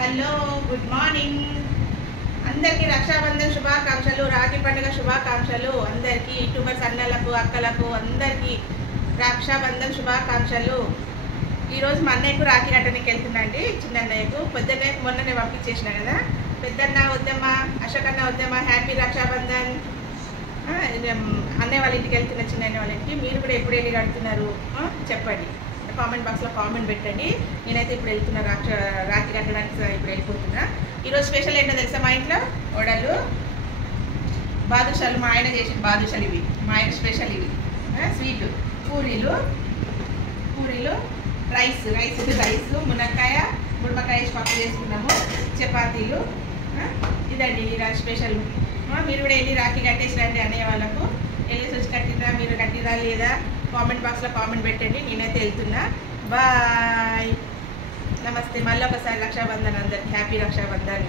Hello good morning అందరికీ రక్షాబంధన్ శుభాకాంక్షలు, రాఖీ పండుగ శుభాకాంక్షలు. అందరికీ యూట్యూబర్స్ అన్నలకు అక్కలకు అందరికీ రక్షాబంధన్ శుభాకాంక్షలు. ఈరోజు మా అన్నయ్యకు రాఖీ కట్టడానికి వెళ్తున్నాండి. చిన్న అన్నయ్యకు పెద్దన్నయ్యకు మొన్ననే పంపించేసిన కదా. పెద్దన్న వద్దమ్మా, అశోకన్న వద్దమ్మా, హ్యాపీ రక్షాబంధన్. అన్నయ్య వాళ్ళ ఇంటికి వెళ్తున్న చిన్న అన్నయ్య వాళ్ళ ఇంటికి. మీరు కూడా ఎప్పుడు వెళ్ళి కడుతున్నారు చెప్పండి, కామెంట్ బాక్స్లో కామెంట్ పెట్టండి. నేనైతే ఇప్పుడు వెళ్తున్నా రాఖీ కట్టడానికి, ఇప్పుడు వెళ్ళిపోతున్నా. ఈరోజు స్పెషల్ ఏంటో తెలుసా, మా ఇంట్లో వడలు బాదుషాలు, మా ఆయన చేసిన బాదుషాలు ఇవి, మా ఆయన స్పెషల్ ఇవి. స్వీట్ పూరీలు రైస్ మునక్కాయ మునక్కాయ వేసి పప్పు చేసుకున్నాము, చపాతీలు. ఇదండి ఈరోజు స్పెషల్. మీరు కూడా వెళ్ళి రాఖీ కట్టేసి రండి అనే వాళ్ళకు. వెళ్ళేసి వచ్చి కట్టినా, మీరు కట్టిరా లేదా కామెంట్ బాక్స్లో కామెంట్ పెట్టండి. నేనైతే వెళ్తున్నా. బాయ్, నమస్తే. మళ్ళీ ఒకసారి రక్షాబంధన్ అందరికి హ్యాపీ రక్షాబంధన్.